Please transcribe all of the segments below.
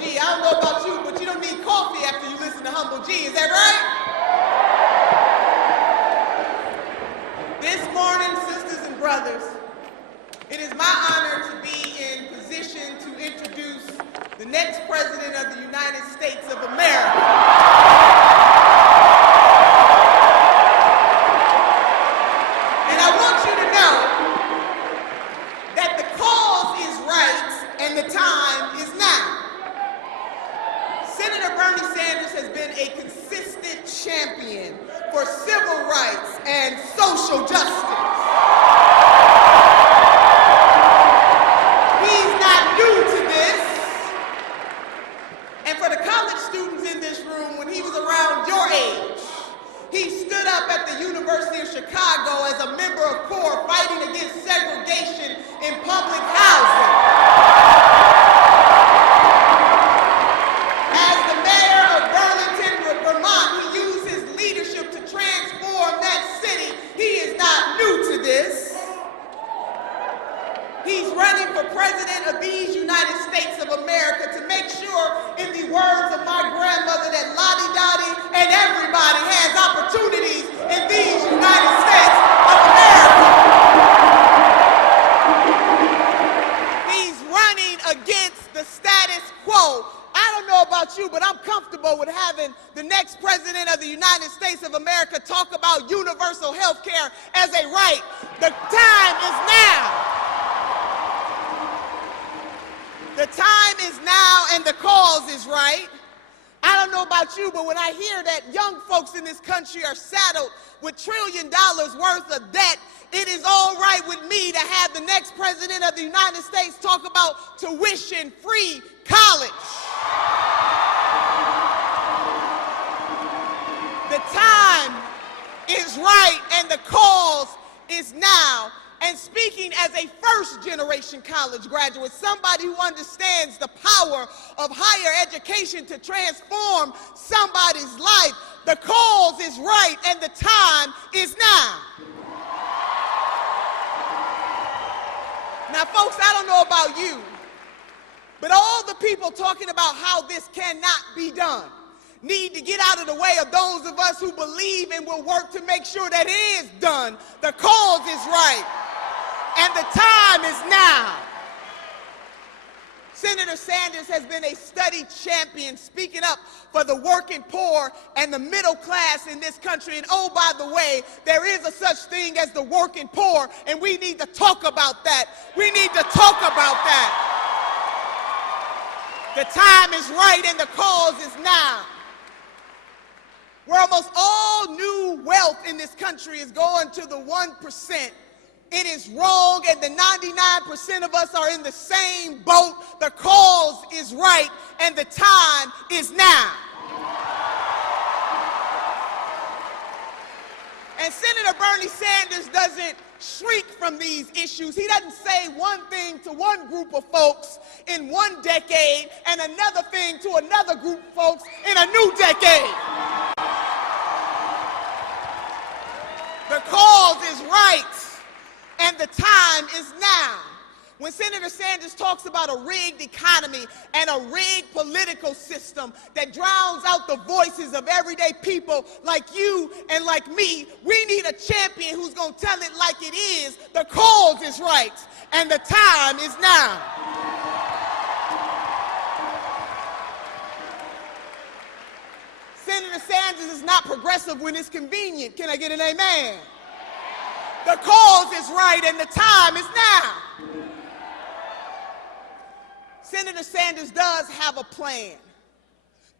G. I don't know about you, but you don't need coffee after you listen to Humble G. Is that right? This morning, sisters and brothers, it is my honor to be in position to introduce the next president of the United States of America. And I want you to know that the cause is right and the time is now. Senator Bernie Sanders has been a consistent champion for civil rights and social justice. He's not new to this. And for the college students in this room, when he was around your age, he stood up at the University of Chicago as a member of CORE fighting against segregation in public housing. As the mayor of Burlington, Vermont, he used his leadership to transform that city. He is not new to this. He's running for president of these United States of America to make sure, in the words of my grandmother, that Lottie Dottie and everybody has opportunities in these United States of America. He's running against the status quo. I don't know about you, but I'm comfortable with having the next president of the United States of America talk about universal health care as a right. The time is now. The time is now and the cause is right. I don't know about you, but when I hear that young folks in this country are saddled with $1 trillion worth of debt, it is all right with me to have the next president of the United States talk about tuition-free college. The time is right and the cause is now. And speaking as a first-generation college graduate, somebody who understands the power of higher education to transform somebody's life, the cause is right and the time is now. Now, folks, I don't know about you, but all the people talking about how this cannot be done need to get out of the way of those of us who believe and will work to make sure that it is done. The cause is right. And the time is now. Senator Sanders has been a studied champion speaking up for the working poor and the middle class in this country. And oh, by the way, there is a such thing as the working poor, and we need to talk about that. We need to talk about that. The time is right and the cause is now. Where almost all new wealth in this country is going to the 1%. It is wrong, and the 99% of us are in the same boat. The cause is right, and the time is now. And Senator Bernie Sanders doesn't shrink from these issues. He doesn't say one thing to one group of folks in one decade and another thing to another group of folks in a new decade. The cause is right. And the time is now. When Senator Sanders talks about a rigged economy and a rigged political system that drowns out the voices of everyday people like you and like me, we need a champion who's going to tell it like it is. The cause is right, and the time is now. Senator Sanders is not progressive when it's convenient. Can I get an amen? The cause is right and the time is now. Senator Sanders does have a plan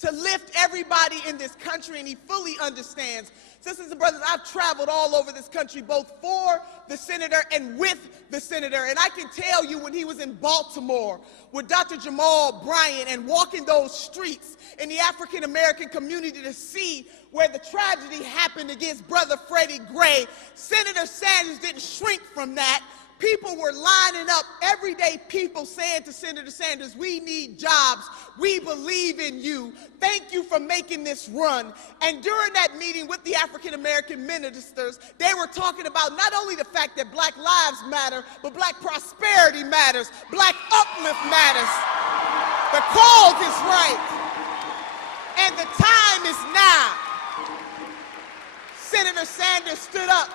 to lift everybody in this country, and he fully understands. Sisters and brothers, I've traveled all over this country, both for the senator and with the senator, and I can tell you when he was in Baltimore with Dr. Jamal Bryant and walking those streets in the African-American community to see where the tragedy happened against Brother Freddie Gray, Senator Sanders didn't shrink from that. People were lining up, everyday people saying to Senator Sanders, we need jobs. We believe in you. Thank you for making this run. And during that meeting with the African-American ministers, they were talking about not only the fact that Black lives matter, but Black prosperity matters, Black uplift matters. The cause is right. And the time is now. Senator Sanders stood up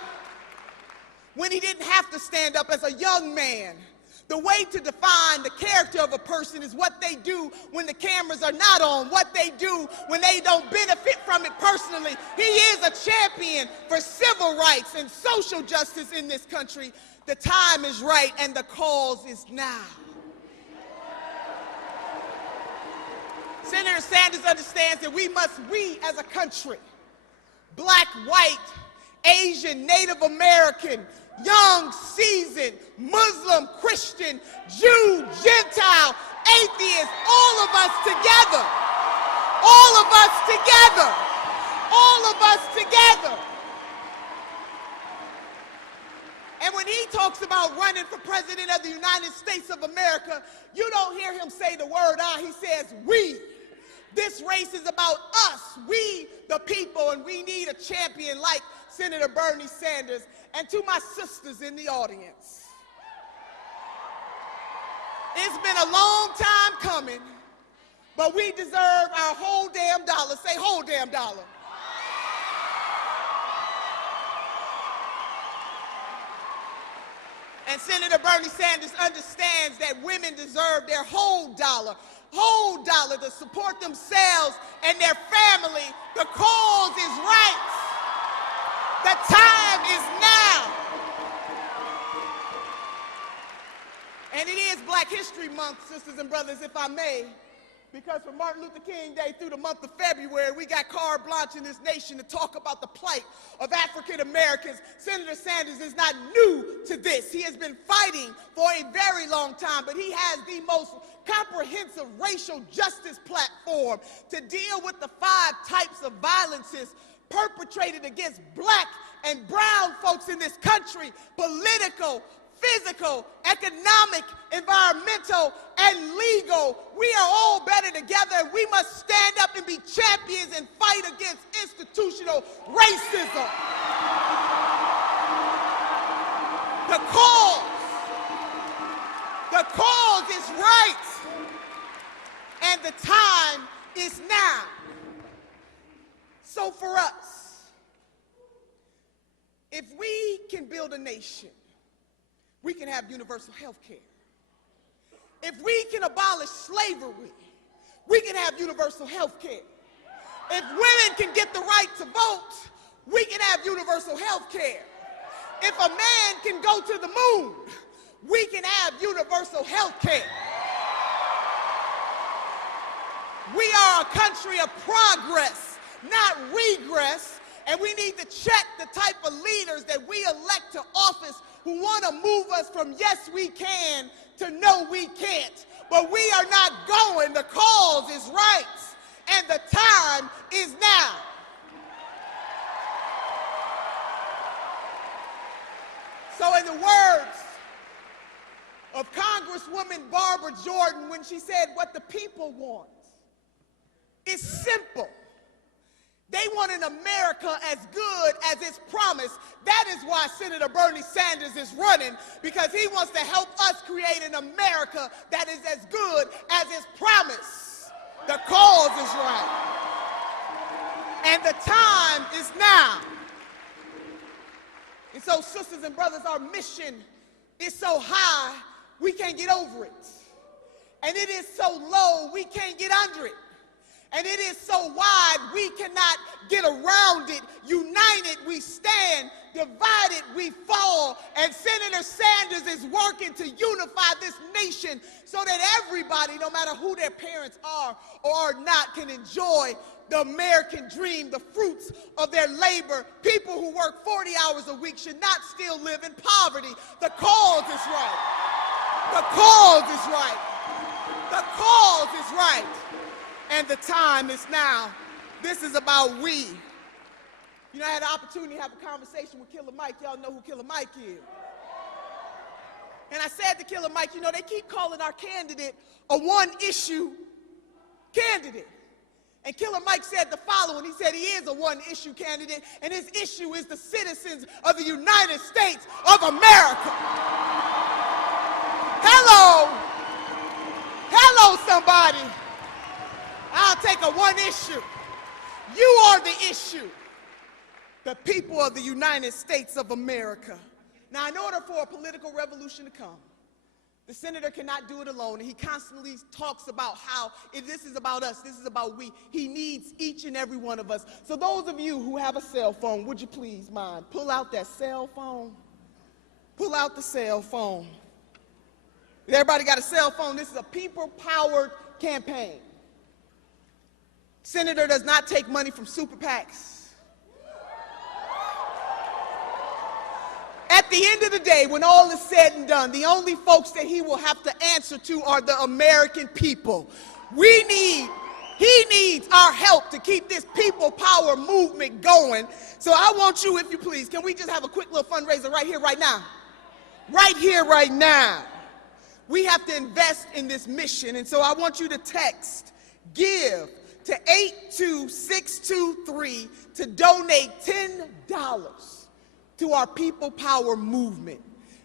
when he didn't have to stand up as a young man. The way to define the character of a person is what they do when the cameras are not on, what they do when they don't benefit from it personally. He is a champion for civil rights and social justice in this country. The time is right and the cause is now. Senator Sanders understands that we as a country, black, white, Asian, Native American, young, seasoned, Muslim, Christian, Jew, Gentile, atheist, all of us together, all of us together, all of us together. And when he talks about running for president of the United States of America, you don't hear him say the word I, he says we. This race is about us, we the people, and we need a champion like Senator Bernie Sanders. And to my sisters in the audience, it's been a long time coming, but we deserve our whole damn dollar. Say whole damn dollar. And Senator Bernie Sanders understands that women deserve their whole dollar to support themselves and their family. The cause is right. The time is now. And it is Black History Month, sisters and brothers, if I may, because from Martin Luther King Day through the month of February, we got carte blanche in this nation to talk about the plight of African Americans. Senator Sanders is not new to this. He has been fighting for a very long time, but he has the most comprehensive racial justice platform to deal with the 5 types of violences perpetrated against black and brown folks in this country: political, physical, economic, environmental, and legal. We are all better together, and we must stand up and be champions and fight against institutional racism. The cause is right, and the time is now. So for us, if we can build a nation, we can have universal health care. If we can abolish slavery, we can have universal health care. If women can get the right to vote, we can have universal health care. If a man can go to the moon, we can have universal health care. We are a country of progress, not regress, and we need to check the type of leaders that we elect to office who want to move us from yes we can to no we can't. But we are not going. The cause is right, and the time is now. So in the words of Congresswoman Barbara Jordan when she said what the people want, it's simple. They want an America as good as its promise. That is why Senator Bernie Sanders is running, because he wants to help us create an America that is as good as its promise. The cause is right. And the time is now. And so, sisters and brothers, our mission is so high, we can't get over it. And it is so low, we can't get under it. And it is so wide, we cannot get around it. United, we stand. Divided, we fall. And Senator Sanders is working to unify this nation so that everybody, no matter who their parents are or are not, can enjoy the American dream, the fruits of their labor. People who work 40 hours a week should not still live in poverty. The cause is right. The cause is right. The cause is right. And the time is now. This is about we. You know, I had the opportunity to have a conversation with Killer Mike. Y'all know who Killer Mike is. And I said to Killer Mike, you know, they keep calling our candidate a one-issue candidate. And Killer Mike said the following. He said he is a one-issue candidate, and his issue is the citizens of the United States of America. Hello. Hello. on, somebody. I'll take a one issue. You are the issue. The people of the United States of America. Now, in order for a political revolution to come, the senator cannot do it alone, and he constantly talks about how this is about us, this is about we. He needs each and every one of us. So those of you who have a cell phone, would you please mind, pull out that cell phone. Pull out the cell phone. Everybody got a cell phone? This is a people-powered campaign. Senator does not take money from super PACs. At the end of the day, when all is said and done, the only folks that he will have to answer to are the American people. He needs our help to keep this people power movement going. So I want you, if you please, can we just have a quick little fundraiser right here, right now? Right here, right now. We have to invest in this mission, and so I want you to text GIVE to 82623 to donate $10 to our people power movement.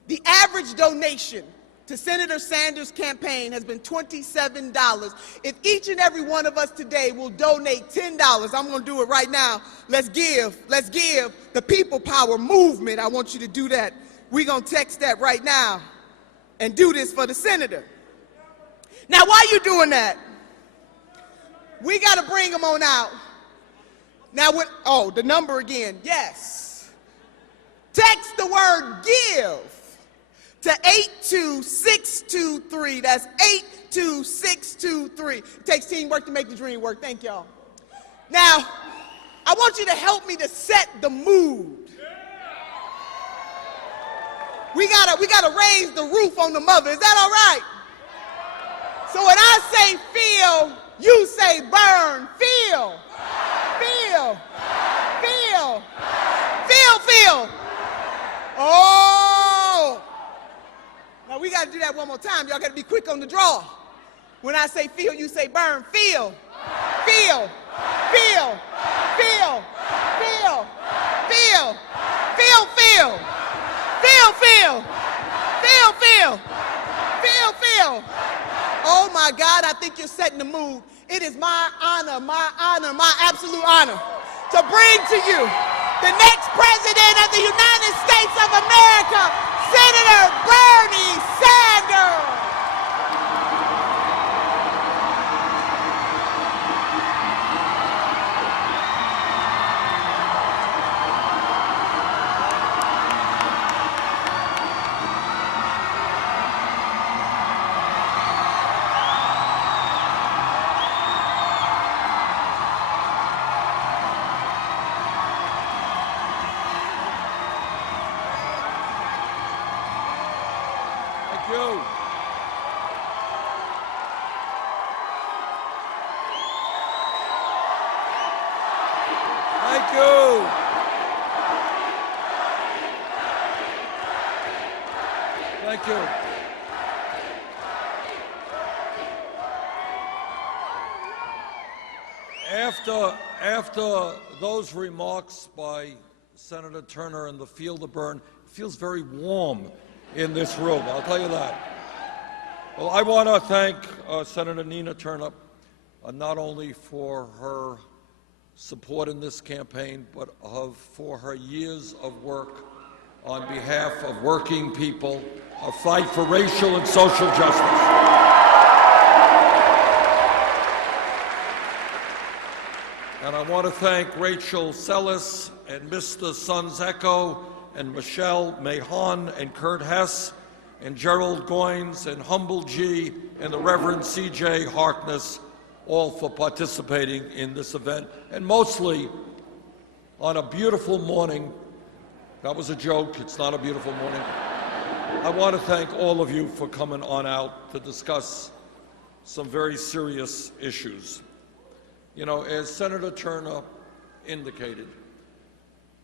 The average donation to Senator Sanders' campaign has been $27. If each and every one of us today will donate $10, I'm going to do it right now. Let's give the people power movement. I want you to do that. We're going to text that right now and do this for the senator. Now, while you're doing that, we got to bring them on out. Now, the number again, yes. Text the word GIVE to 82623. That's 82623. It takes teamwork to make the dream work. Thank y'all. Now, I want you to help me to set the mood. We gotta raise the roof on the mother. Is that all right? So when I say feel, you say burn. Feel. Feel. Feel. Feel. Oh! Now we got to do that one more time. Y'all got to be quick on the draw. When I say feel, you say burn. Feel. Feel. Feel. Feel. Feel. Feel. Feel. Feel. Feel. Feel. Feel. Feel. Feel. Feel. Oh my God, I think you're setting the mood. It is my honor, my absolute honor to bring to you the next president of the United States of America, Senator Bernie Sanders. Thank you. After those remarks by Senator Turner and the field of burn, it feels very warm in this room, I'll tell you that. Well, I want to thank Senator Nina Turner not only for her support in this campaign, but for her years of work on behalf of working people, a fight for racial and social justice. And I want to thank Rachel Sellis and Mr. Sons Echo and Michelle Mahon and Kurt Hess and Gerald Goins and Humble G and the Reverend C.J. Harkness, all for participating in this event, and mostly on a beautiful morning. That was a joke. It's not a beautiful morning. I want to thank all of you for coming on out to discuss some very serious issues. You know, as Senator Turner indicated,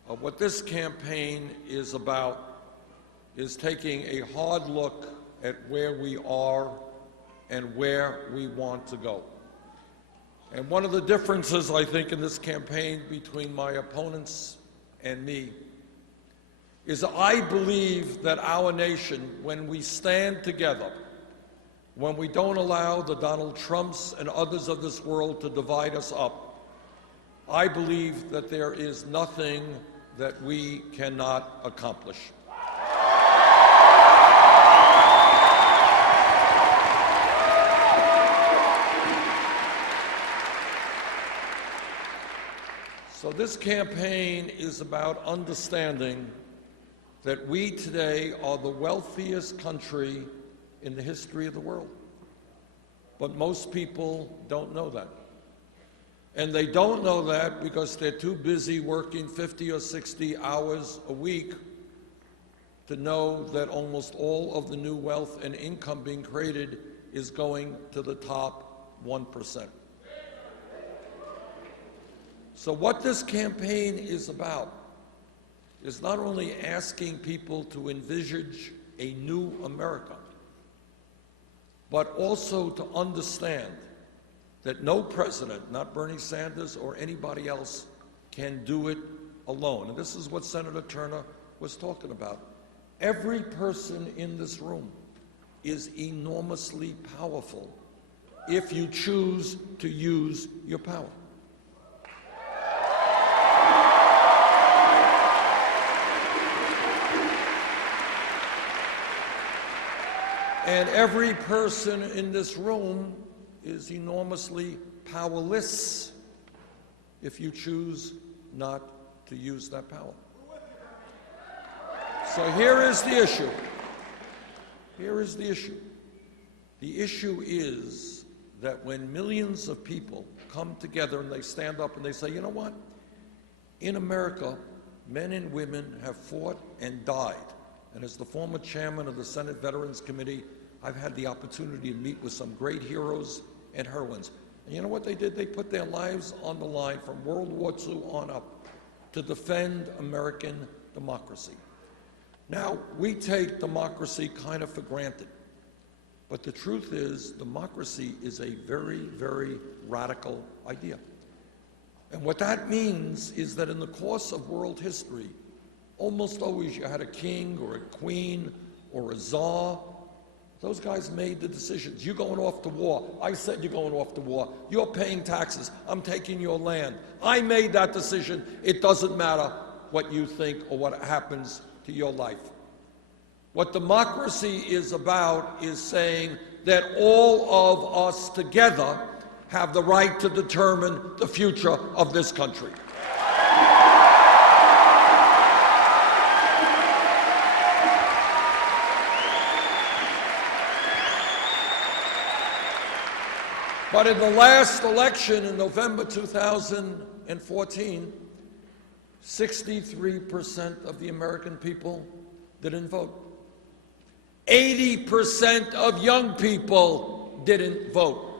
what this campaign is about is taking a hard look at where we are and where we want to go. And one of the differences, I think, in this campaign between my opponents and me is I believe that our nation, when we stand together when we don't allow the Donald Trumps and others of this world to divide us up, I believe that there is nothing that we cannot accomplish. So this campaign is about understanding that we today are the wealthiest country in the history of the world. But most people don't know that. And they don't know that because they're too busy working 50 or 60 hours a week to know that almost all of the new wealth and income being created is going to the top 1%. So what this campaign is about is not only asking people to envisage a new America, but also to understand that no president, not Bernie Sanders or anybody else, can do it alone. And this is what Senator Turner was talking about. Every person in this room is enormously powerful if you choose to use your power. And every person in this room is enormously powerless if you choose not to use that power. So here is the issue. Here is the issue. The issue is that when millions of people come together and they stand up and they say, you know what? In America, men and women have fought and died. And as the former chairman of the Senate Veterans Committee, I've had the opportunity to meet with some great heroes and heroines. And you know what they did? They put their lives on the line from World War II on up to defend American democracy. Now, we take democracy kind of for granted. But the truth is, democracy is a very, very radical idea. And what that means is that in the course of world history, almost always you had a king or a queen or a czar. Those guys made the decisions. You're going off to war. I said you're going off to war. You're paying taxes. I'm taking your land. I made that decision. It doesn't matter what you think or what happens to your life. What democracy is about is saying that all of us together have the right to determine the future of this country. But in the last election in November 2014, 63% of the American people didn't vote. 80% of young people didn't vote.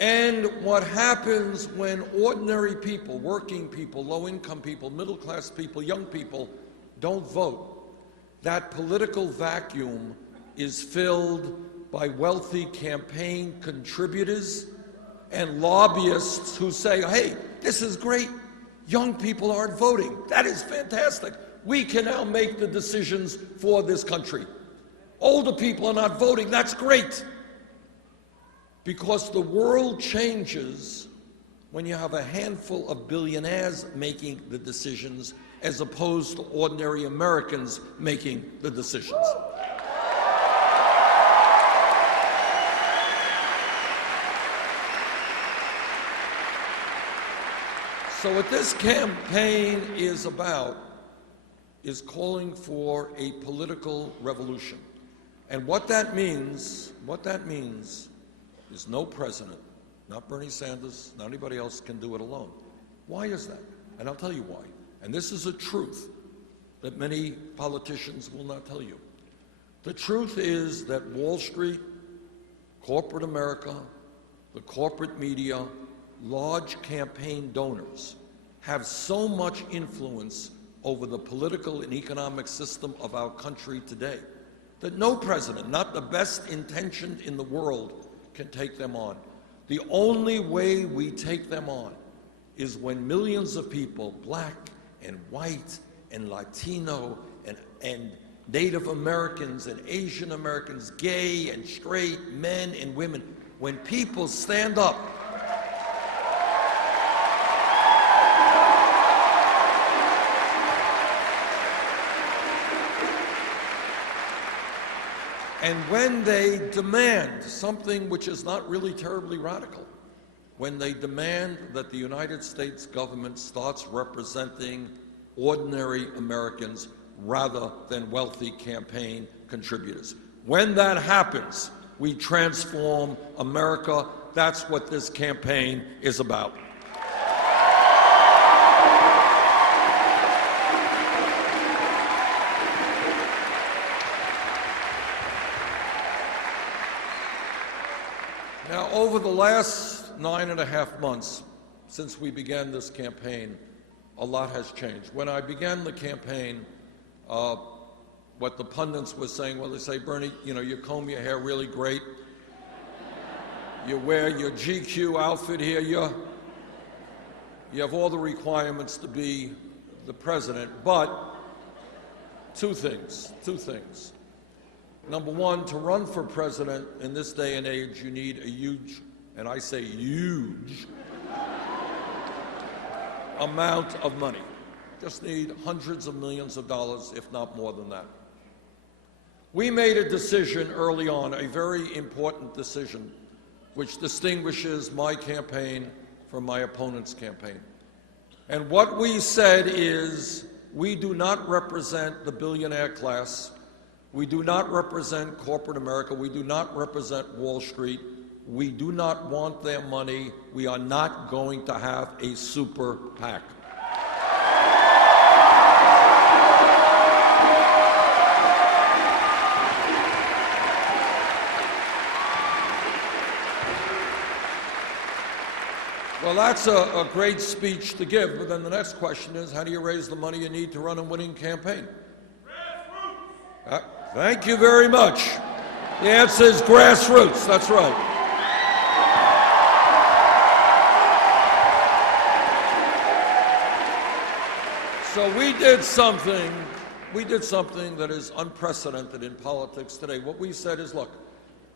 And what happens when ordinary people, working people, low-income people, middle-class people, young people don't vote, that political vacuum is filled by wealthy campaign contributors and lobbyists who say, hey, this is great. Young people aren't voting. That is fantastic. We can now make the decisions for this country. Older people are not voting. That's great. Because the world changes when you have a handful of billionaires making the decisions as opposed to ordinary Americans making the decisions. So what this campaign is about is calling for a political revolution. And what that means is no president, not Bernie Sanders, not anybody else can do it alone. Why is that? And I'll tell you why. And this is a truth that many politicians will not tell you. The truth is that Wall Street, corporate America, the corporate media, large campaign donors have so much influence over the political and economic system of our country today that no president, not the best intentioned in the world, can take them on. The only way we take them on is when millions of people, black and white and Latino and Native Americans and Asian Americans, gay and straight, men and women. When people stand up and when they demand something which is not really terribly radical, when they demand that the United States government starts representing ordinary Americans rather than wealthy campaign contributors. When that happens, we transform America. That's what this campaign is about. Now, over the last 9.5 months since we began this campaign, a lot has changed. When I began the campaign, what the pundits were saying, well, they say, Bernie, you comb your hair really great. You wear your GQ outfit here. You have all the requirements to be the president. But two things. Number one, to run for president in this day and age, you need a huge, and I say huge, amount of money. Just need hundreds of millions of dollars, if not more than that. We made a decision early on, a very important decision, which distinguishes my campaign from my opponent's campaign. And what we said is, we do not represent the billionaire class. We do not represent corporate America. We do not represent Wall Street. We do not want their money. We are not going to have a super PAC. Well, that's a great speech to give, but then the next question is, how do you raise the money you need to run a winning campaign? Thank you very much. The answer is grassroots. That's right. So we did something that is unprecedented in politics today. What we said is, look,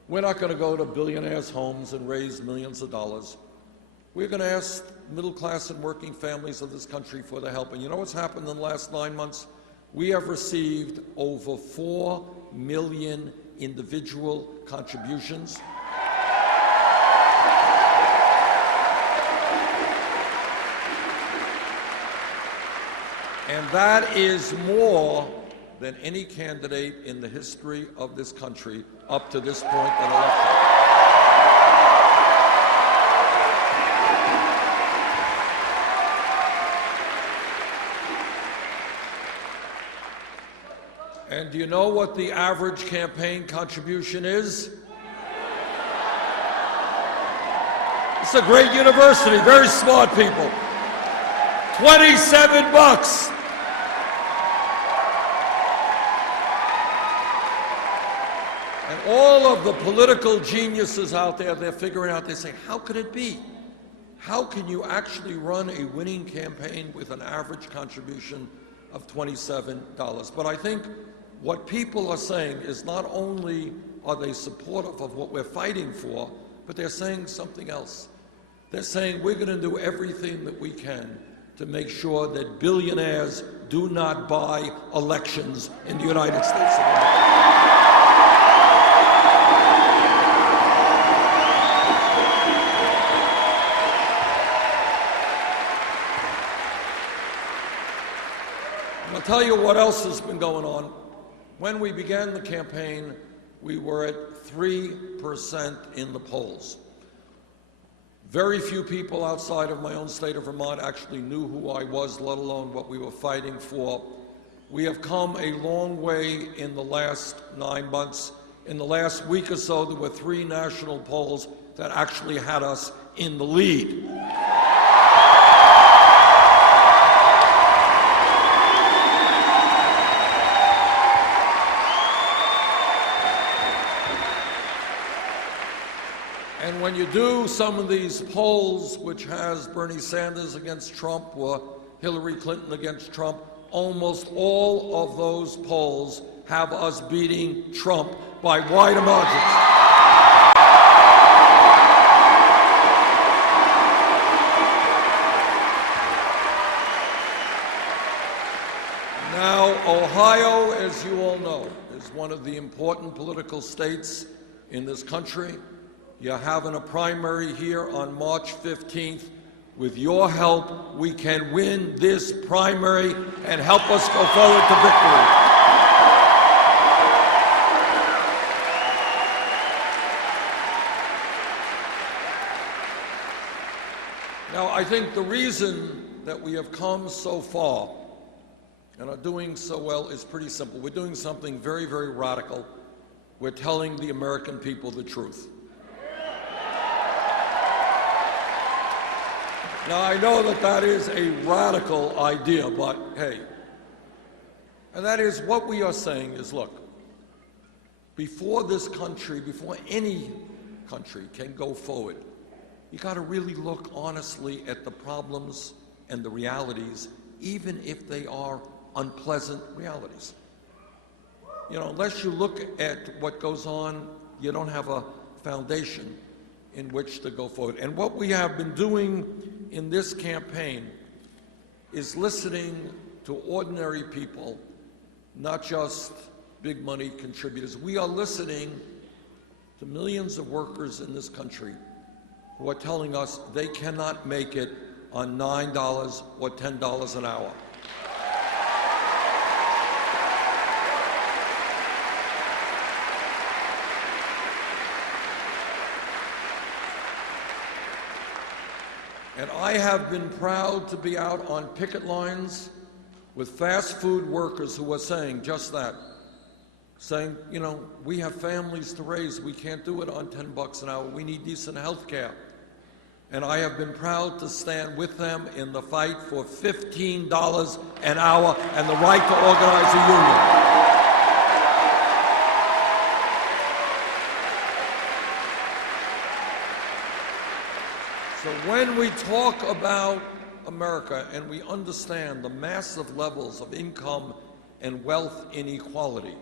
we're not going to go to billionaires' homes and raise millions of dollars. We're going to ask middle class and working families of this country for their help. And you know what's happened in the last 9 months? We have received over 4 million individual contributions. And that is more than any candidate in the history of this country up to this point in election. And do you know what the average campaign contribution is? It's a great university, very smart people. $27. And all of the political geniuses out there, they're figuring out, they're saying, how could it be? How can you actually run a winning campaign with an average contribution of $27? But I think what people are saying is not only are they supportive of what we're fighting for, but they're saying something else. They're saying we're going to do everything that we can to make sure that billionaires do not buy elections in the United States of America. I'll tell you what else has been going on. When we began the campaign, we were at 3% in the polls. Very few people outside of my own state of Vermont actually knew who I was, let alone what we were fighting for. We have come a long way in the last 9 months. In the last week or so, there were 3 national polls that actually had us in the lead. And when you do some of these polls, which has Bernie Sanders against Trump or Hillary Clinton against Trump, almost all of those polls have us beating Trump by wide margins. Now, Ohio, as you all know, is one of the important political states in this country. You're having a primary here on March 15th. With your help, we can win this primary and help us go forward to victory. Now, I think the reason that we have come so far and are doing so well is pretty simple. We're doing something very, very radical. We're telling the American people the truth. Now, I know that that is a radical idea, but hey, and that is what we are saying is, look, before this country, before any country can go forward, you got to really look honestly at the problems and the realities, even if they are unpleasant realities. You know, unless you look at what goes on, you don't have a foundation in which to go forward. And what we have been doing in this campaign is listening to ordinary people, not just big money contributors. We are listening to millions of workers in this country who are telling us they cannot make it on $9 or $10 an hour. And I have been proud to be out on picket lines with fast food workers who are saying just that, saying, you know, we have families to raise. We can't do it on $10 an hour. We need decent health care. And I have been proud to stand with them in the fight for $15 an hour and the right to organize a union. So when we talk about America and we understand the massive levels of income and wealth inequality,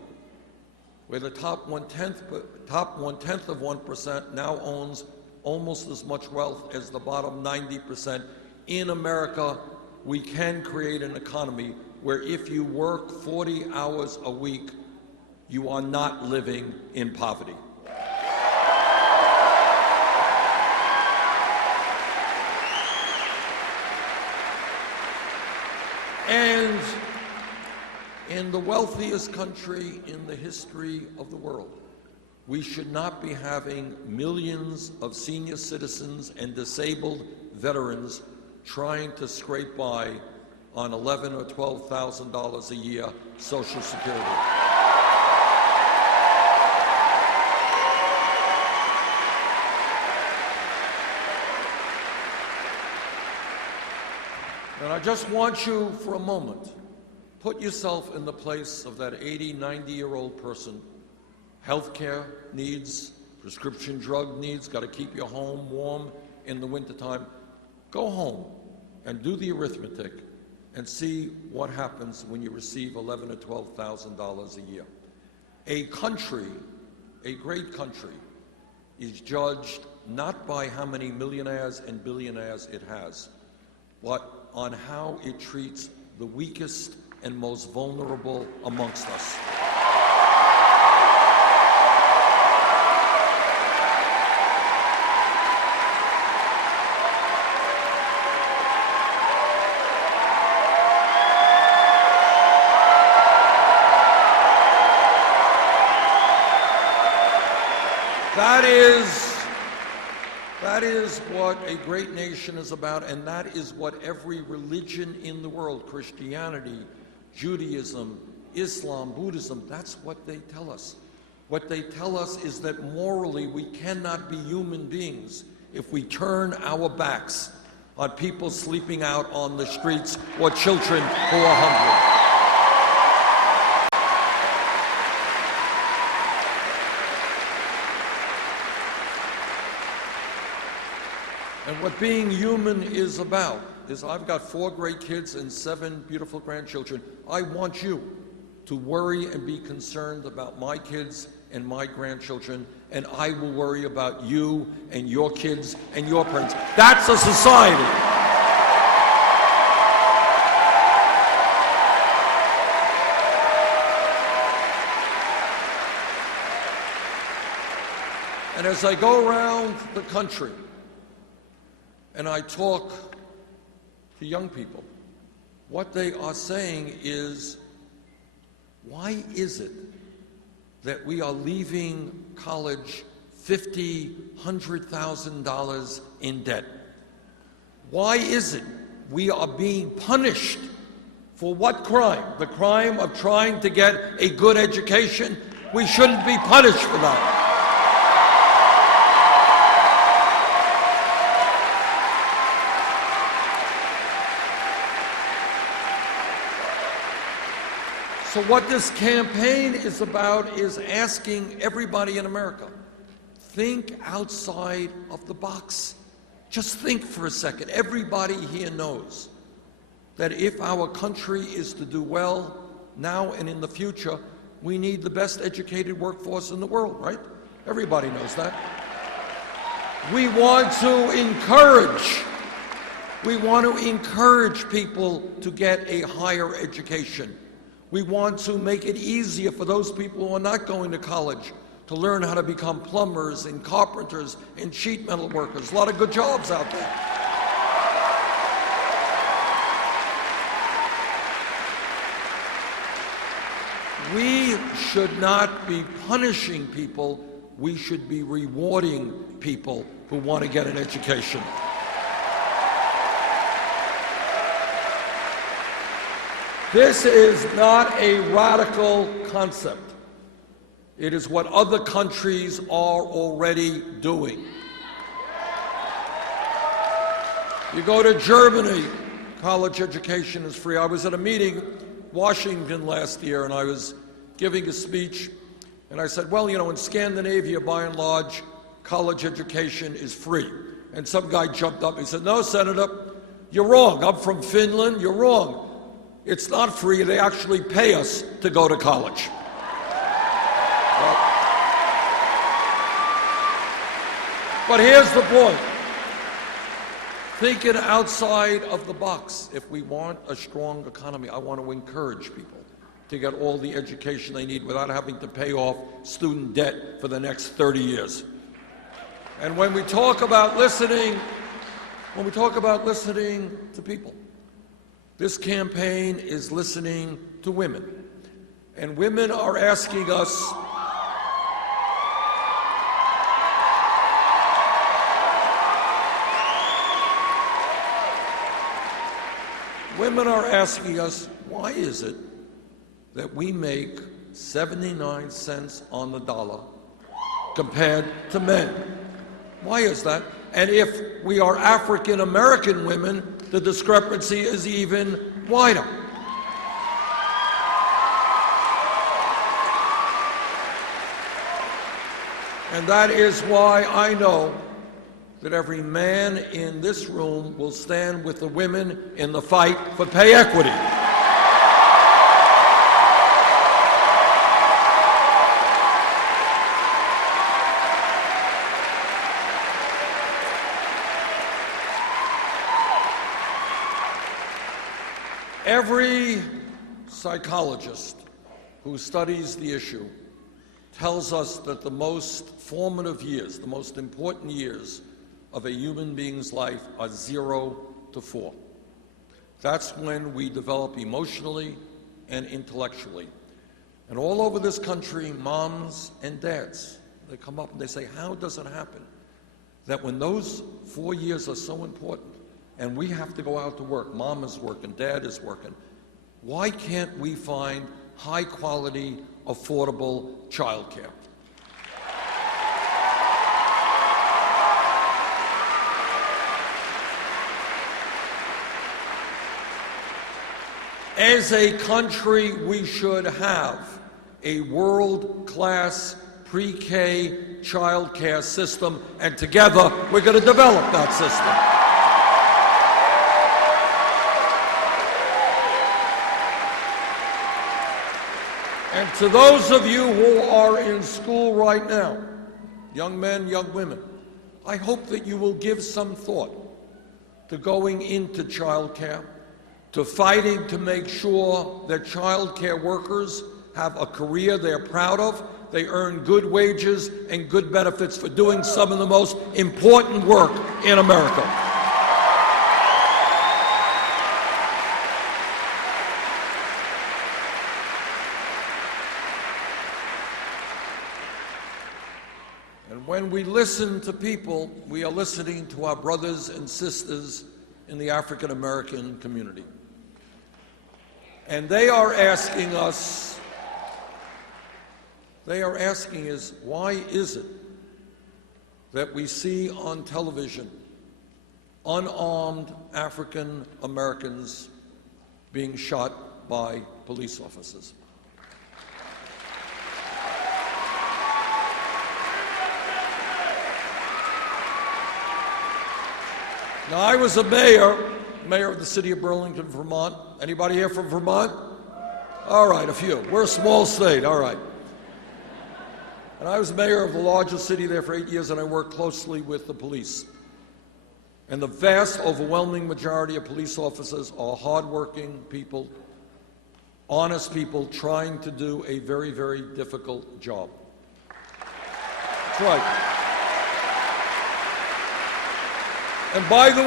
where the top one-tenth of 1% now owns almost as much wealth as the bottom 90%, in America, we can create an economy where if you work 40 hours a week, you are not living in poverty. And in the wealthiest country in the history of the world, we should not be having millions of senior citizens and disabled veterans trying to scrape by on $11,000 or $12,000 a year Social Security. And I just want you for a moment, put yourself in the place of that 80, 90-year-old person. Healthcare needs, prescription drug needs, got to keep your home warm in the wintertime. Go home and do the arithmetic and see what happens when you receive $11,000 or $12,000 a year. A country, a great country, is judged not by how many millionaires and billionaires it has, but on how it treats the weakest and most vulnerable amongst us. That is what a great nation is about, and that is what every religion in the world, Christianity, Judaism, Islam, Buddhism, that's what they tell us. What they tell us is that morally we cannot be human beings if we turn our backs on people sleeping out on the streets or children who are hungry. And what being human is about is I've got 4 great kids and 7 beautiful grandchildren. I want you to worry and be concerned about my kids and my grandchildren, and I will worry about you and your kids and your parents. That's a society. And as I go around the country and I talk to young people, what they are saying is, why is it that we are leaving college $50,000, $100,000 in debt? Why is it we are being punished for what crime? The crime of trying to get a good education? We shouldn't be punished for that. So what this campaign is about is asking everybody in America, think outside of the box. Just think for a second. Everybody here knows that if our country is to do well now and in the future, we need the best educated workforce in the world, right? Everybody knows that. We want to encourage people to get a higher education. We want to make it easier for those people who are not going to college to learn how to become plumbers and carpenters and sheet metal workers. A lot of good jobs out there. We should not be punishing people. We should be rewarding people who want to get an education. This is not a radical concept. It is what other countries are already doing. You go to Germany, college education is free. I was at a meeting in Washington last year, and I was giving a speech, and I said, well, you know, in Scandinavia, by and large, college education is free. And some guy jumped up and he said, no, Senator, you're wrong. I'm from Finland. You're wrong. It's not free. They actually pay us to go to college. But here's the point. Thinking outside of the box. If we want a strong economy, I want to encourage people to get all the education they need without having to pay off student debt for the next 30 years. And when we talk about listening to people, this campaign is listening to women. And women are asking us, why is it that we make 79 cents on the dollar compared to men? Why is that? And if we are African American women, the discrepancy is even wider. And that is why I know that every man in this room will stand with the women in the fight for pay equity. Every psychologist who studies the issue tells us that the most formative years, the most important years of a human being's life are 0 to 4. That's when we develop emotionally and intellectually. And all over this country, moms and dads, they come up and they say, how does it happen that when those 4 years are so important and we have to go out to work, mom is working, dad is working, why can't we find high-quality, affordable childcare? As a country, we should have a world-class pre-K childcare system, and together we're going to develop that system. And to those of you who are in school right now, young men, young women, I hope that you will give some thought to going into childcare, to fighting to make sure that childcare workers have a career they're proud of. They earn good wages and good benefits for doing some of the most important work in America. And when we listen to people, we are listening to our brothers and sisters in the African American community. And they are asking us, why is it that we see on television unarmed African Americans being shot by police officers? Now, I was a mayor of the city of Burlington, Vermont. Anybody here from Vermont? All right, a few. We're a small state, all right. And I was mayor of the largest city there for 8 years, and I worked closely with the police. And the vast, overwhelming majority of police officers are hardworking people, honest people trying to do a very, very difficult job. That's right. And by the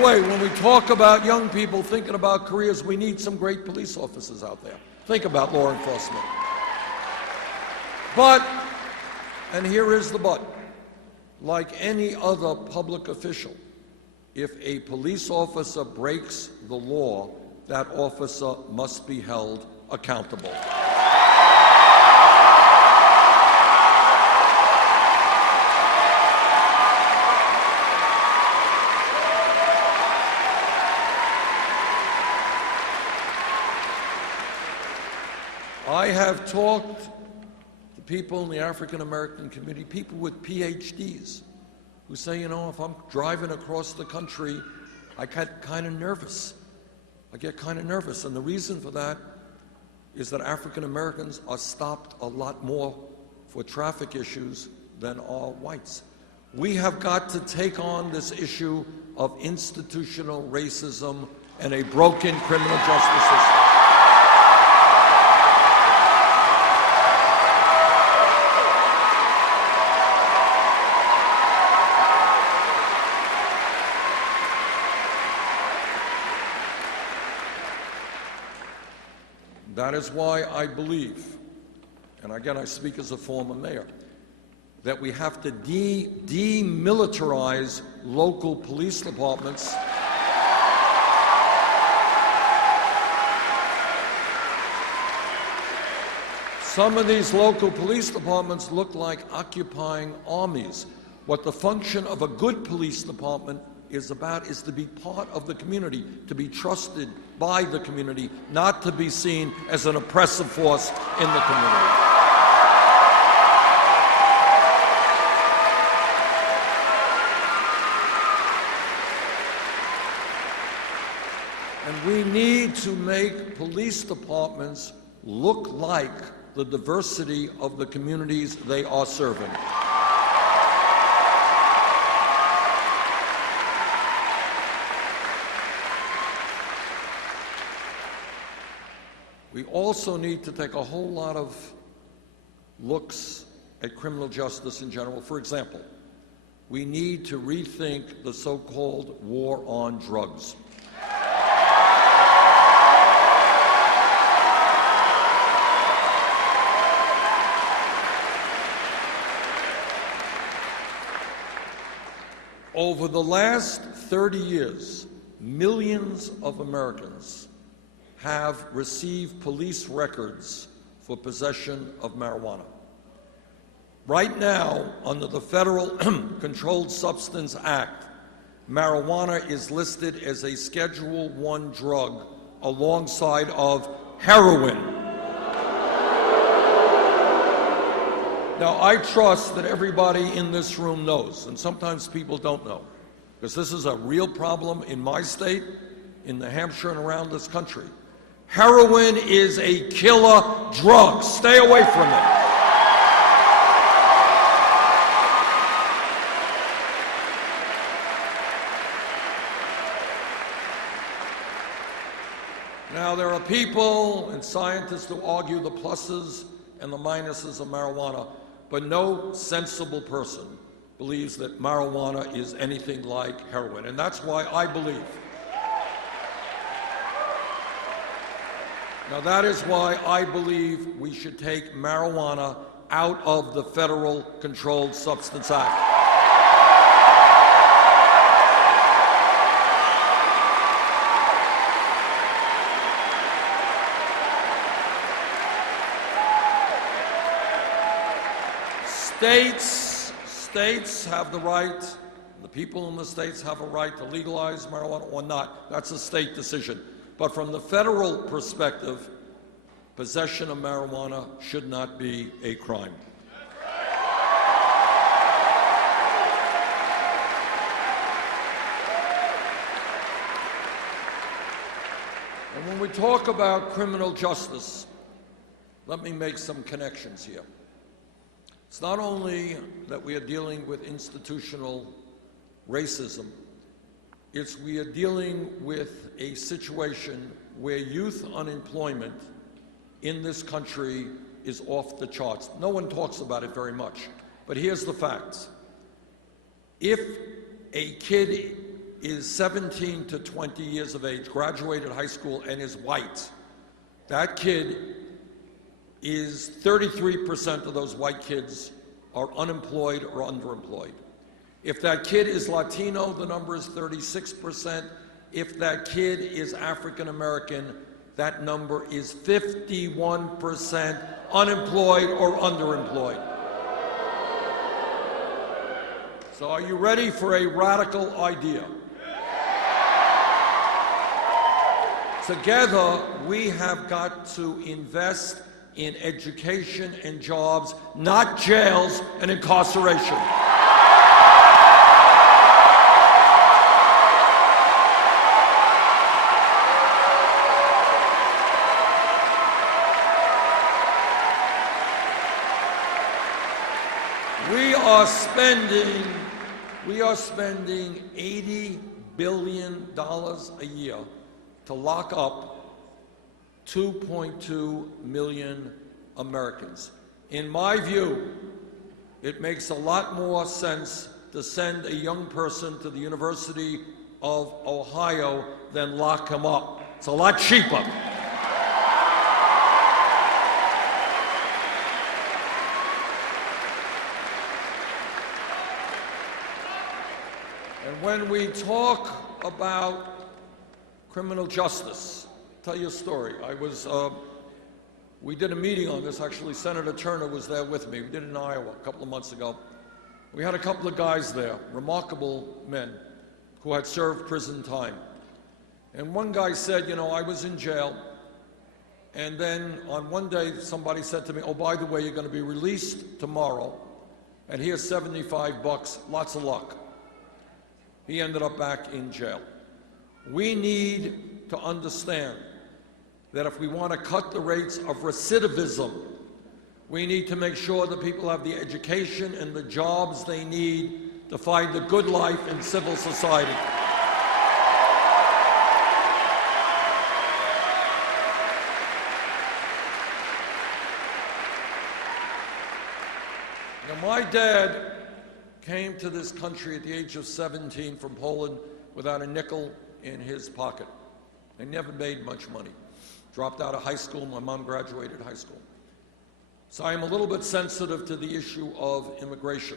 way, when we talk about young people thinking about careers, we need some great police officers out there. Think about law enforcement. But, and here is the but, like any other public official, if a police officer breaks the law, that officer must be held accountable. I have talked to people in the African American community, people with PhDs, who say, you know, if I'm driving across the country, I get kind of nervous. And the reason for that is that African Americans are stopped a lot more for traffic issues than are whites. We have got to take on this issue of institutional racism and a broken criminal justice system. That is why I believe, and again I speak as a former mayor, that we have to demilitarize local police departments. Some of these local police departments look like occupying armies. What the function of a good police department is about is to be part of the community, to be trusted by the community, not to be seen as an oppressive force in the community. And we need to make police departments look like the diversity of the communities they are serving. We also need to take a whole lot of looks at criminal justice in general. For example, we need to rethink the so-called war on drugs. Over the last 30 years, millions of Americans have received police records for possession of marijuana. Right now, under the Federal Controlled Substance Act, marijuana is listed as a Schedule I drug alongside of heroin. Now, I trust that everybody in this room knows, and sometimes people don't know, because this is a real problem in my state, in New Hampshire, and around this country, Heroin is a killer drug. Stay away from it. Now, there are people and scientists who argue the pluses and the minuses of marijuana, but no sensible person believes that marijuana is anything like heroin. And that's why I believe, now that is why I believe we should take marijuana out of the Federal Controlled Substance Act. States have the right, the people in the states have a right to legalize marijuana or not. That's a state decision. But from the federal perspective, possession of marijuana should not be a crime. And when we talk about criminal justice, let me make some connections here. It's not only that we are dealing with institutional racism, it's we are dealing with a situation where youth unemployment in this country is off the charts. No one talks about it very much, but here's the facts. If a kid is 17 to 20 years of age, graduated high school, and is white, that kid is 33% of those white kids are unemployed or underemployed. If that kid is Latino, the number is 36%. If that kid is African American, that number is 51% unemployed or underemployed. So are you ready for a radical idea? Together, we have got to invest in education and jobs, not jails and incarceration. We are spending $80 billion a year to lock up 2.2 million Americans. In my view, it makes a lot more sense to send a young person to the University of Ohio than lock him up. It's a lot cheaper. And when we talk about criminal justice, I'll tell you a story. We did a meeting on this. Actually, Senator Turner was there with me. We did it in Iowa a couple of months ago. We had a couple of guys there, remarkable men, who had served prison time. And one guy said, you know, I was in jail, and then on one day somebody said to me, oh, by the way, you're going to be released tomorrow, and here's $75, lots of luck. He ended up back in jail. We need to understand that if we want to cut the rates of recidivism, we need to make sure that people have the education and the jobs they need to find a good life in civil society. Now, my dad came to this country at the age of 17 from Poland without a nickel in his pocket. He never made much money. Dropped out of high school. My mom graduated high school. So I am a little bit sensitive to the issue of immigration.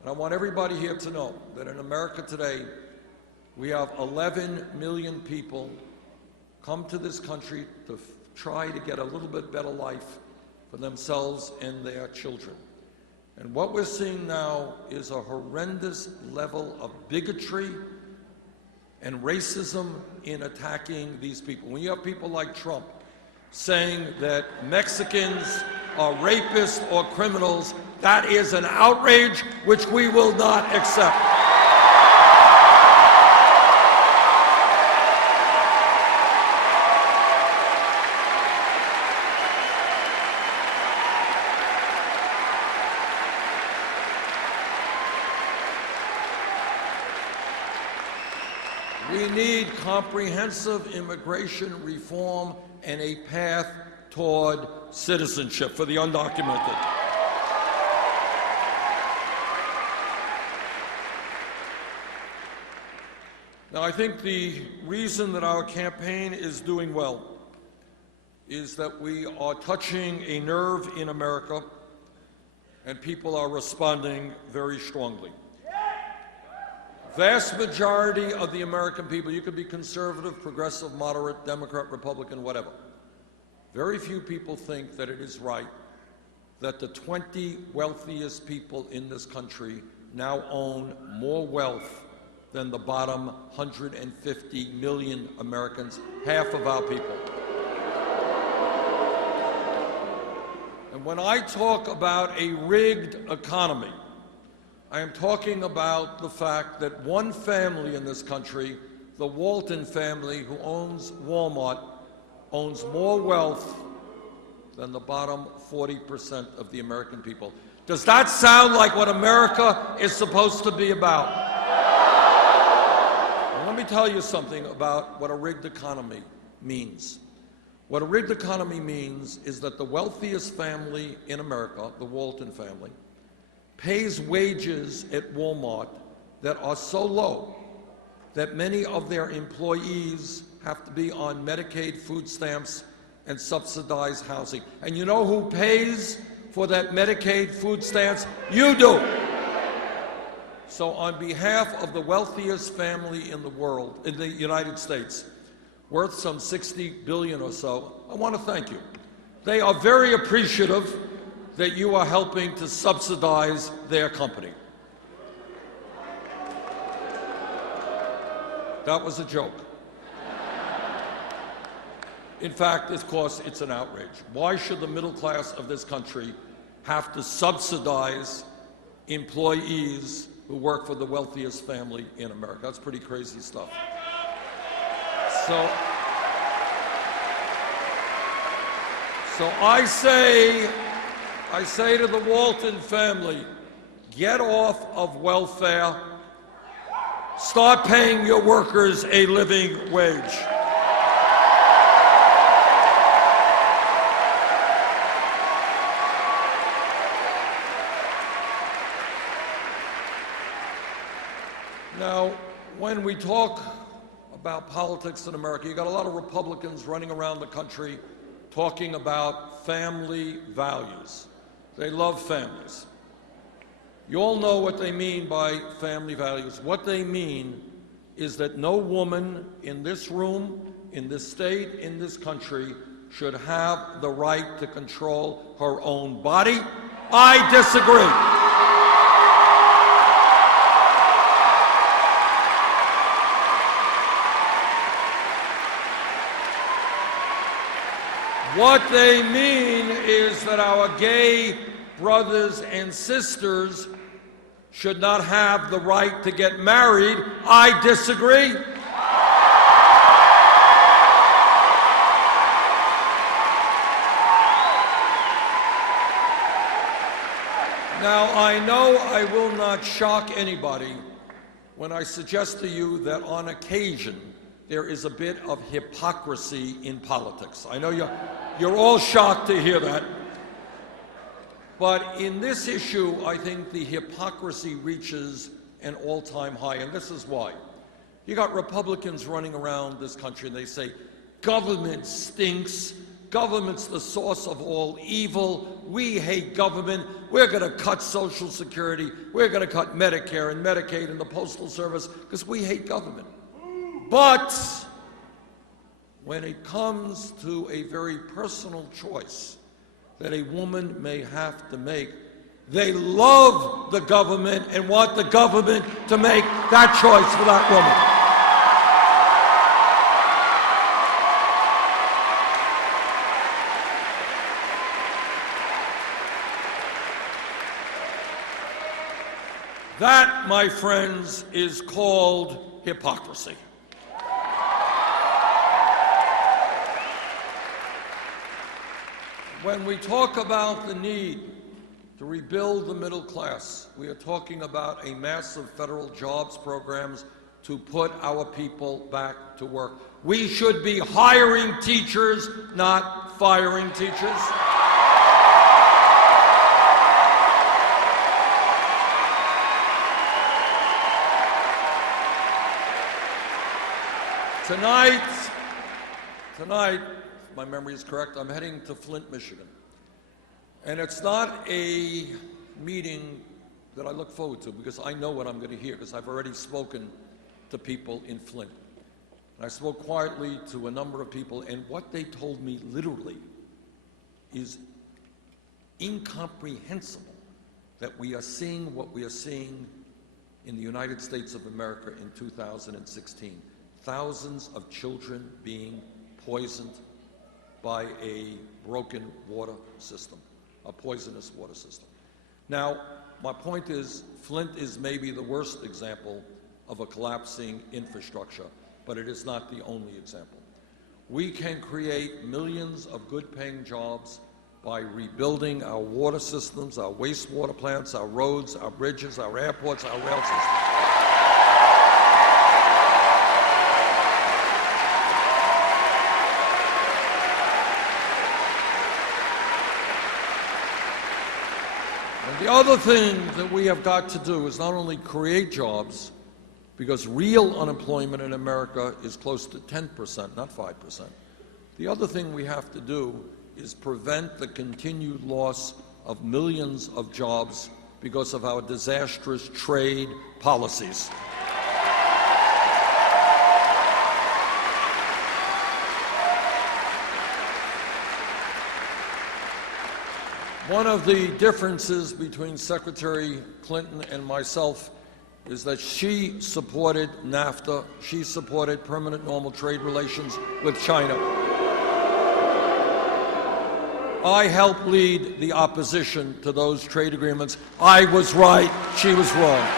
And I want everybody here to know that in America today, we have 11 million people come to this country to try to get a little bit better life for themselves and their children. And what we're seeing now is a horrendous level of bigotry and racism in attacking these people. When you have people like Trump saying that Mexicans are rapists or criminals, that is an outrage which we will not accept. We need comprehensive immigration reform and a path toward citizenship for the undocumented. Now, I think the reason that our campaign is doing well is that we are touching a nerve in America, and people are responding very strongly. Vast majority of the American people, you could be conservative, progressive, moderate, Democrat, Republican, whatever. Very few people think that it is right that the 20 wealthiest people in this country now own more wealth than the bottom 150 million Americans, half of our people. And when I talk about a rigged economy, I am talking about the fact that one family in this country, the Walton family who owns Walmart, owns more wealth than the bottom 40% of the American people. Does that sound like what America is supposed to be about? Well, let me tell you something about what a rigged economy means. What a rigged economy means is that the wealthiest family in America, the Walton family, pays wages at Walmart that are so low that many of their employees have to be on Medicaid food stamps and subsidized housing. And you know who pays for that Medicaid food stamps? You do. So on behalf of the wealthiest family in the world, in the United States, worth some $60 billion or so, I want to thank you. They are very appreciative that you are helping to subsidize their company. That was a joke. In fact, of course, it's an outrage. Why should the middle class of this country have to subsidize employees who work for the wealthiest family in America? That's pretty crazy stuff. So I say to the Walton family, get off of welfare, start paying your workers a living wage. Now, when we talk about politics in America, you got a lot of Republicans running around the country talking about family values. They love families. You all know what they mean by family values. What they mean is that no woman in this room, in this state, in this country should have the right to control her own body. I disagree. What they mean is that our gay brothers and sisters should not have the right to get married. I disagree. Now, I know I will not shock anybody when I suggest to you that on occasion there is a bit of hypocrisy in politics. I know you're all shocked to hear that. But in this issue, I think the hypocrisy reaches an all-time high, and this is why. You got Republicans running around this country, and they say, government stinks, government's the source of all evil, we hate government, we're going to cut Social Security, we're going to cut Medicare and Medicaid and the Postal Service, because we hate government. But when it comes to a very personal choice that a woman may have to make, they love the government and want the government to make that choice for that woman. That, my friends, is called hypocrisy. When we talk about the need to rebuild the middle class, we are talking about a massive federal jobs programs to put our people back to work. We should be hiring teachers, not firing teachers. Tonight, if my memory is correct, I'm heading to Flint, Michigan. And it's not a meeting that I look forward to because I know what I'm going to hear because I've already spoken to people in Flint. And I spoke quietly to a number of people, and what they told me literally is incomprehensible that we are seeing what we are seeing in the United States of America in 2016. Thousands of children being poisoned by a broken water system, a poisonous water system. Now, my point is, Flint is maybe the worst example of a collapsing infrastructure, but it is not the only example. We can create millions of good-paying jobs by rebuilding our water systems, our wastewater plants, our roads, our bridges, our airports, our rail systems. The other thing that we have got to do is not only create jobs, because real unemployment in America is close to 10%, not 5%. The other thing we have to do is prevent the continued loss of millions of jobs because of our disastrous trade policies. One of the differences between Secretary Clinton and myself is that she supported NAFTA, she supported permanent normal trade relations with China. I helped lead the opposition to those trade agreements. I was right, she was wrong.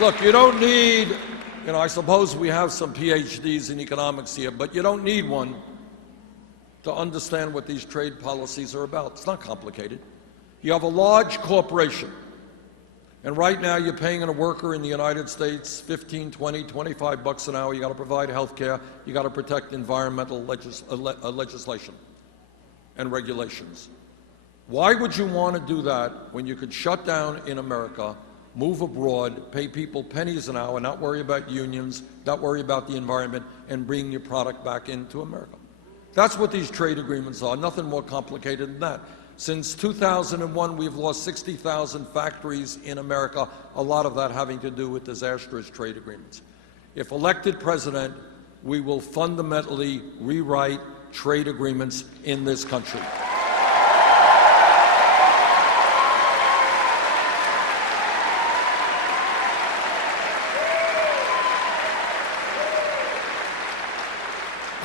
Look, you don't need, I suppose we have some PhDs in economics here, but you don't need one to understand what these trade policies are about. It's not complicated. You have a large corporation, and right now you're paying a worker in the United States 15, 20, 25 bucks an hour. You got to provide health care. You got to protect environmental legislation and regulations. Why would you want to do that when you could shut down in America, move abroad, pay people pennies an hour, not worry about unions, not worry about the environment, and bring your product back into America? That's what these trade agreements are, nothing more complicated than that. Since 2001, we've lost 60,000 factories in America, a lot of that having to do with disastrous trade agreements. If elected president, we will fundamentally rewrite trade agreements in this country.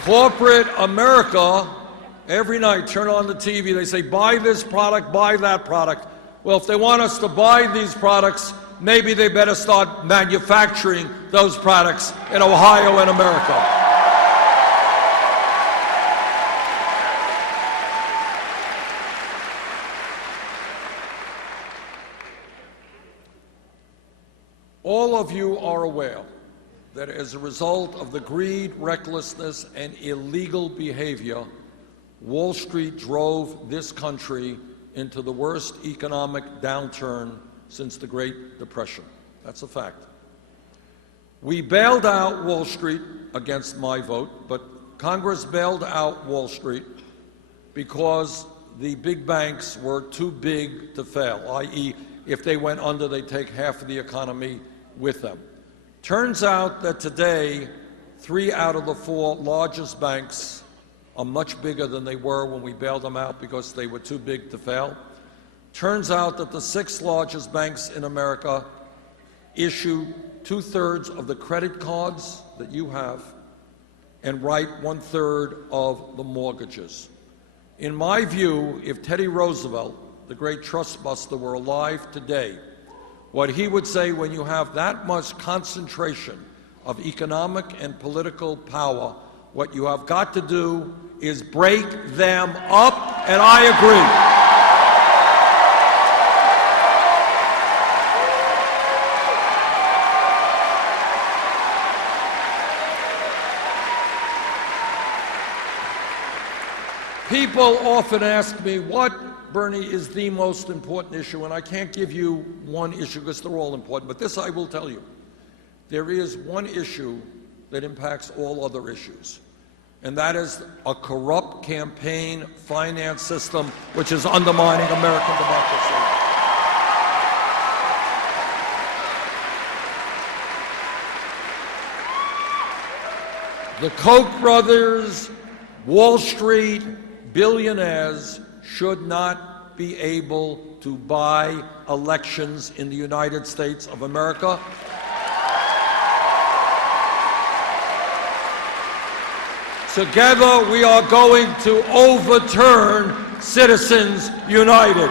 Corporate America, every night, turn on the TV, they say, buy this product, buy that product. Well, if they want us to buy these products, maybe they better start manufacturing those products in Ohio and America. All of you are aware that as a result of the greed, recklessness, and illegal behavior, Wall Street drove this country into the worst economic downturn since the Great Depression. That's a fact. We bailed out Wall Street against my vote, but Congress bailed out Wall Street because the big banks were too big to fail, i.e., if they went under, they'd take half of the economy with them. Turns out that today, 3 out of the 4 largest banks are much bigger than they were when we bailed them out because they were too big to fail. Turns out that the 6 largest banks in America issue 2/3 of the credit cards that you have and write 1/3 of the mortgages. In my view, if Teddy Roosevelt, the great trust buster, were alive today, what he would say, when you have that much concentration of economic and political power, what you have got to do is break them up, and I agree. people often ask me, what, Bernie, is the most important issue? And I can't give you one issue because they're all important, but this I will tell you. There is one issue that impacts all other issues, and that is a corrupt campaign finance system which is undermining American democracy. The Koch brothers, Wall Street billionaires should not be able to buy elections in the United States of America. Together, we are going to overturn Citizens United.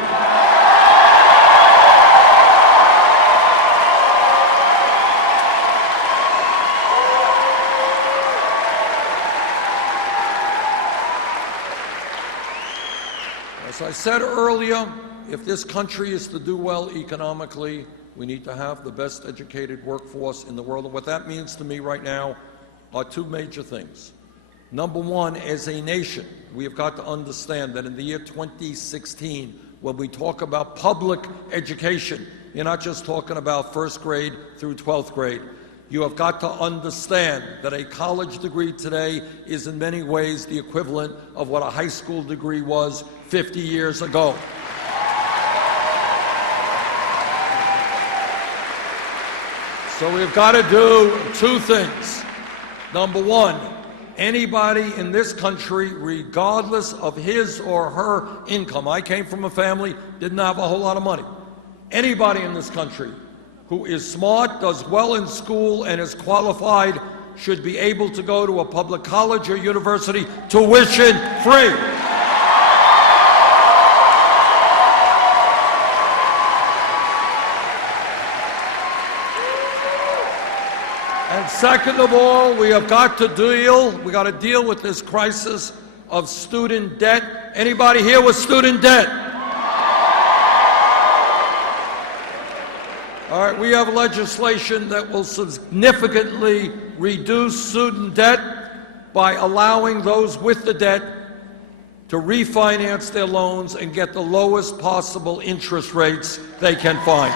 As I said earlier, if this country is to do well economically, we need to have the best educated workforce in the world. And what that means to me right now are two major things. Number one, as a nation, we have got to understand that in the year 2016, when we talk about public education, you're not just talking about first grade through 12th grade. You have got to understand that a college degree today is in many ways the equivalent of what a high school degree was 50 years ago. So we've got to do two things. Number one, anybody in this country, regardless of his or her income, I came from a family, didn't have a whole lot of money. Anybody in this country who is smart, does well in school, and is qualified should be able to go to a public college or university tuition free. And second of all, we have got to deal with this crisis of student debt. Anybody here with student debt? All right, we have legislation that will significantly reduce student debt by allowing those with the debt to refinance their loans and get the lowest possible interest rates they can find.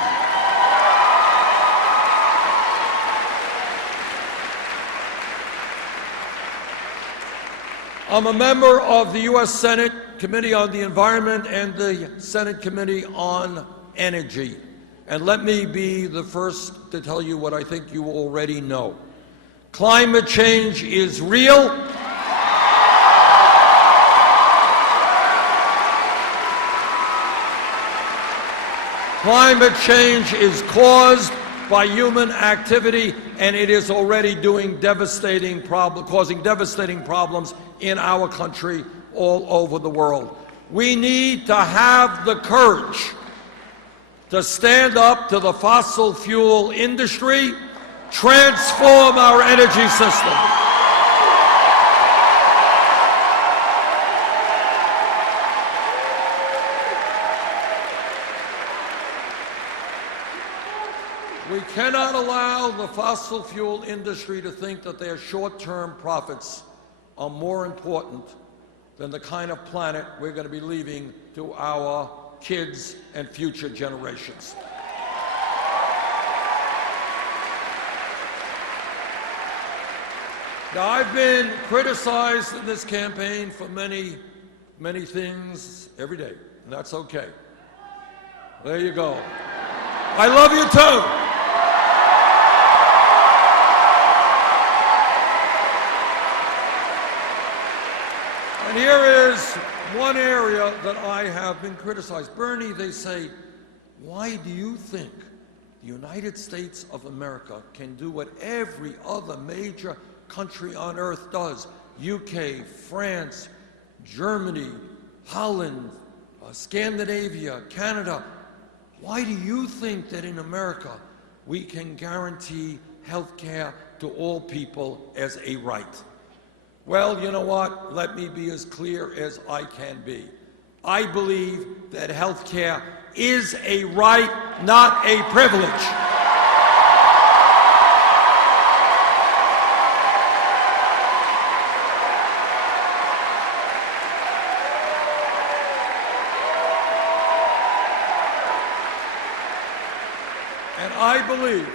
I'm a member of the U.S. Senate Committee on the Environment and the Senate Committee on Energy. And let me be the first to tell you what I think you already know. Climate change is real. Climate change is caused by human activity, and it is already causing devastating problems in our country all over the world. We need to have the courage to stand up to the fossil fuel industry, transform our energy system. We cannot allow the fossil fuel industry to think that their short-term profits are more important than the kind of planet we're going to be leaving to our kids and future generations. Now, I've been criticized in this campaign for many, many things every day, and that's okay. There you go. I love you too. And here is one area that I have been criticized. Bernie, they say, why do you think the United States of America can do what every other major country on earth does? UK, France, Germany, Holland, Scandinavia, Canada. Why do you think that in America we can guarantee health care to all people as a right? Well, you know what? Let me be as clear as I can be. I believe that health care is a right, not a privilege. And I believe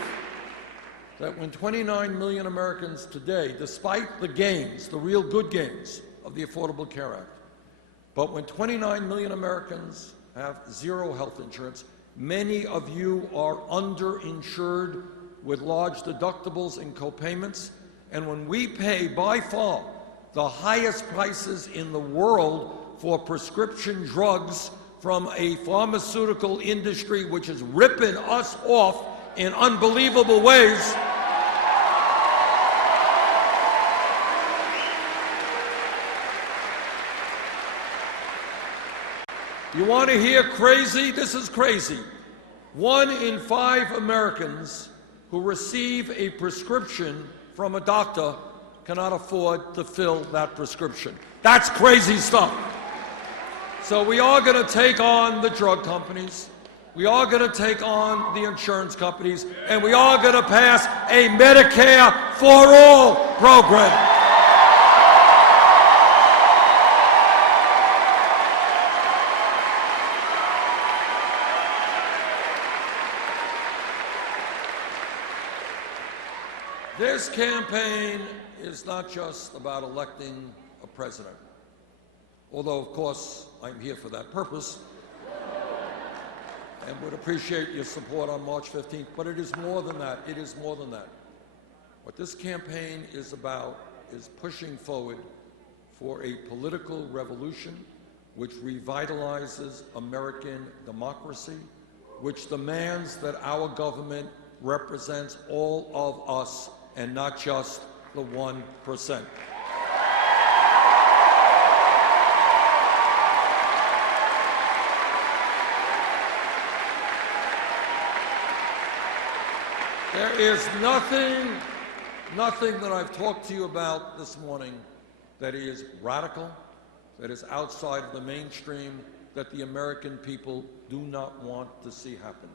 that when 29 million Americans today, despite the gains, the real good gains of the Affordable Care Act, but when 29 million Americans have zero health insurance, many of you are underinsured with large deductibles and copayments, and when we pay by far the highest prices in the world for prescription drugs from a pharmaceutical industry which is ripping us off in unbelievable ways, you want to hear crazy? This is crazy. 1 in 5 Americans who receive a prescription from a doctor cannot afford to fill that prescription. That's crazy stuff. So we are going to take on the drug companies, we are going to take on the insurance companies, and we are going to pass a Medicare for all program. This campaign is not just about electing a president, although, of course, I'm here for that purpose and would appreciate your support on March 15th, but it is more than that. It is more than that. What this campaign is about is pushing forward for a political revolution which revitalizes American democracy, which demands that our government represents all of us and not just the 1%. There is nothing that I've talked to you about this morning that is radical, that is outside of the mainstream, that the American people do not want to see happen.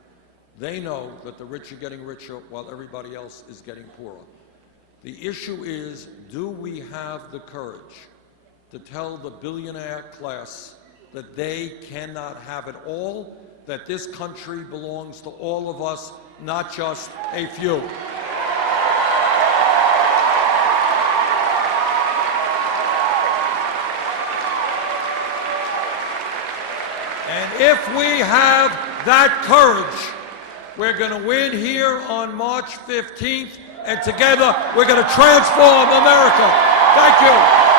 They know that the rich are getting richer while everybody else is getting poorer. The issue is, do we have the courage to tell the billionaire class that they cannot have it all, that this country belongs to all of us, not just a few? And if we have that courage, we're going to win here on March 15th, and together we're going to transform America. Thank you.